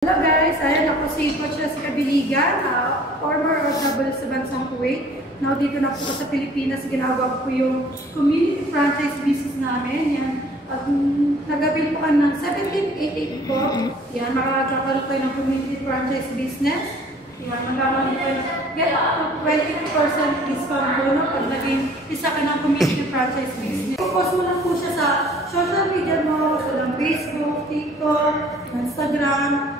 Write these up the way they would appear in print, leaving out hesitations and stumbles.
Hello guys, ayan ako si Coach si Kabiligan, former OFW sa bansang Kuwait. Now dito na po sa Pilipinas, ginagawa ko yung community franchise business namin. Yan, nagabil po ng 1788 po. Yan, makakakaroon kayo ng community franchise business. Yan, magkakaroon kayo get up to 20% discount po no, pag naging isa ka ng community franchise business. Focus mo lang po siya sa social media mo, sa Facebook, TikTok, Instagram,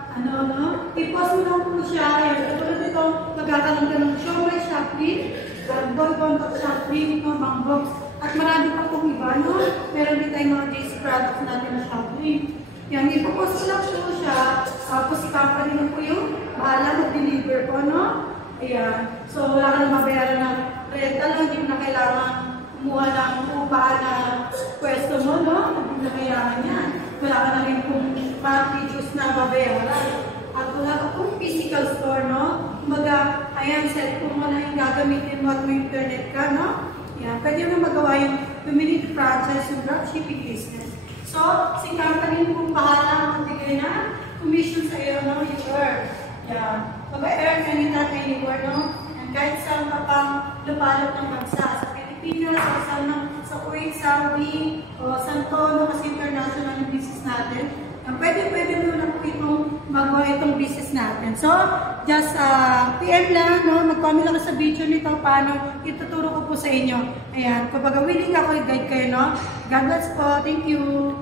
i-post mo lang po siya. Yan, katulad ito, magkakaroon ka ng Shopee, Shopee, Boy Contact Shopee, Bangbox, at marami pa pong iba, no? Meron din tayong mga JC products natin na Shopee. Yan, i-post mo lang po siya, tapos si company na po yung bahala mag-deliver po, no? Ayan, so wala ka na mabayaran ng rental, hindi mo na kailangan kumuha ng upahan na pwesto mo, no? Hindi na kailangan yan. Wala ka na rin kung videos na babayaran. At wala ka kung physical store, no? Kumaga, ayan, cellphone mo na yung gagamitin mo at may internet ka, no? Yan, pwede mo magawa yung community franchise, yung dropshipping business. So, si company kung bahala magbigay na commission sa iyo, no? You earn. Yan. Mag-earn anytime, anywhere, no? And kahit saan pa pang lupalot ng bansa, sa Pilipinas, sa Kuwait, Saudi, o saan to, no? Kasi international yung business natin. Pwede mo lang po itong magawa itong business natin. So, just PM lang, no? Mag-comment lang sa video nito paano ituturo ko po sa inyo. Ayan, kapag willing ako i-guide kayo, no? God bless po. Thank you.